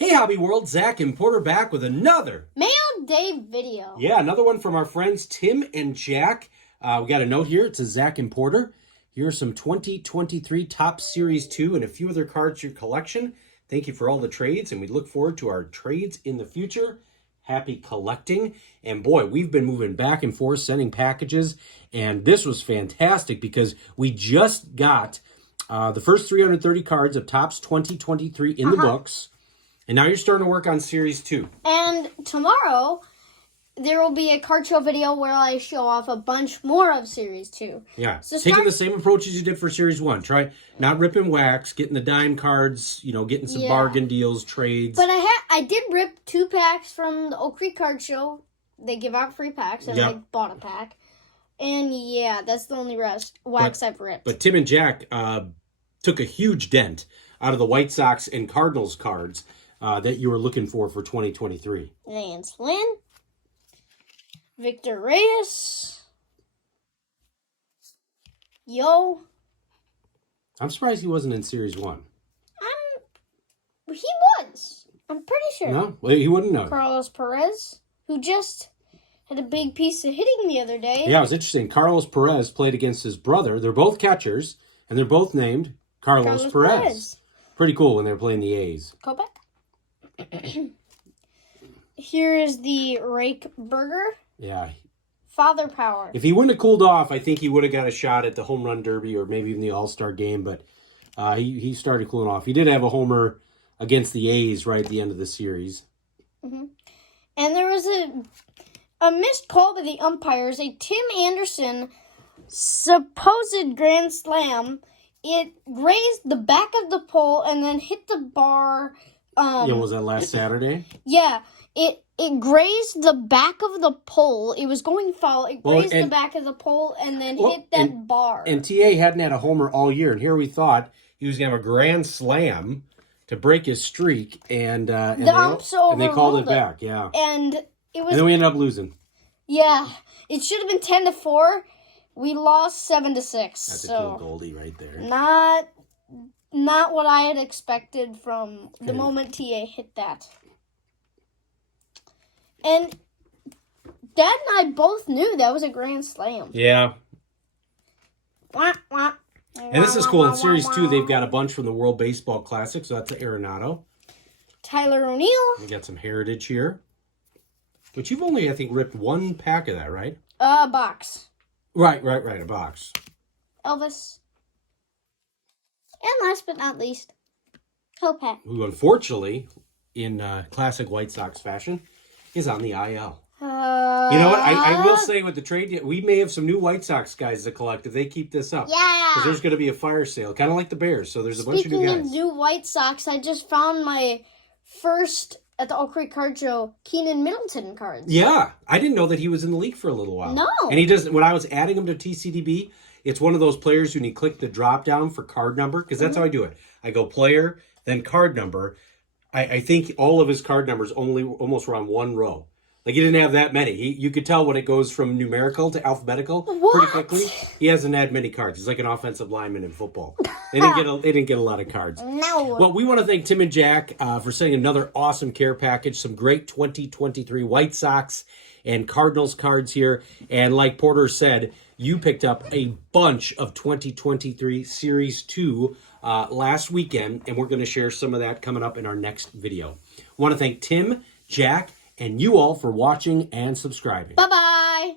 Hey Hobby World, Zach and Porter back with another Mail Day video. Yeah, another one from our friends Tim and Jack. We got a note here. It says Zach and Porter. Here are some 2023 Topps Series 2 and a few other cards to your collection. Thank you for all the trades, and we look forward to our trades in the future. Happy collecting. And boy, we've been moving back and forth, sending packages, and this was fantastic because we just got the first 330 cards of Topps 2023 in the books. And now you're starting to work on Series 2. And tomorrow, there will be a card show video where I show off a bunch more of Series 2. Yeah, So taking the same approach as you did for Series 1. Try not ripping wax, getting the dime cards, getting some bargain deals, trades. But I did rip 2 packs from the Oak Creek Card Show. They give out free packs, and I bought a pack. And yeah, that's the only wax I've ripped. But Tim and Jack took a huge dent out of the White Sox and Cardinals cards that you were looking for 2023. Lance Lynn, Victor Reyes, Yo. I'm surprised he wasn't in Series 1. He was. I'm pretty sure. No? Well, he wouldn't know. Carlos Perez, who just had a big piece of hitting the other day. Yeah, it was interesting. Carlos Perez played against his brother. They're both catchers, and they're both named Carlos Perez. Pretty cool when they're playing the A's. Go back. Here is the Rake Burger. Yeah. Father Power. If he wouldn't have cooled off, I think he would have got a shot at the home run derby or maybe even the All-Star game, but he started cooling off. He did have a homer against the A's right at the end of the series. And there was a missed call by the umpires, a Tim Anderson supposed grand slam. It grazed the back of the pole and then hit the bar. Was that last Saturday? Yeah, it grazed the back of the pole. It was going foul. It grazed the back of the pole and then hit that bar. And TA hadn't had a homer all year, and here we thought he was going to have a grand slam to break his streak, and they called it back. Yeah, and it was. And then we ended up losing. Yeah, it should have been 10-4. We lost 7-6. That's a King Goldie right there. Not what I had expected from the moment TA hit that. And Dad and I both knew that was a grand slam. Yeah. Wah, wah. And this is cool. In Series 2, they've got a bunch from the World Baseball Classic, so that's Arenado. Tyler O'Neill. We got some Heritage here. But you've only, I think, ripped 1 pack of that, right? Box. Right, a box. Elvis. And last but not least, Kopech. Who, unfortunately, in classic White Sox fashion, is on the IL. You know what? I will say with the trade, we may have some new White Sox guys to collect if they keep this up. Yeah. Because there's going to be a fire sale, kind of like the Bears. So there's a bunch of new guys. Speaking of new White Sox, I just found my first, at the Oak Creek Card Show, Keenan Middleton cards. Yeah. I didn't know that he was in the league for a little while. No. And he does, when I was adding him to TCDB, it's one of those players when you click the drop down for card number, because that's how I do it. I go player, then card number. I think all of his card numbers almost were on 1 row. Like, he didn't have that many. You could tell when it goes from numerical to alphabetical pretty quickly. He hasn't had many cards. He's like an offensive lineman in football. They didn't get a lot of cards. No. Well, we want to thank Tim and Jack for sending another awesome care package. Some great 2023 White Sox and Cardinals cards here. And like Porter said, you picked up a bunch of 2023 Series 2 last weekend, and we're going to share some of that coming up in our next video. Want to thank Tim, Jack, and you all for watching and subscribing. Bye-bye.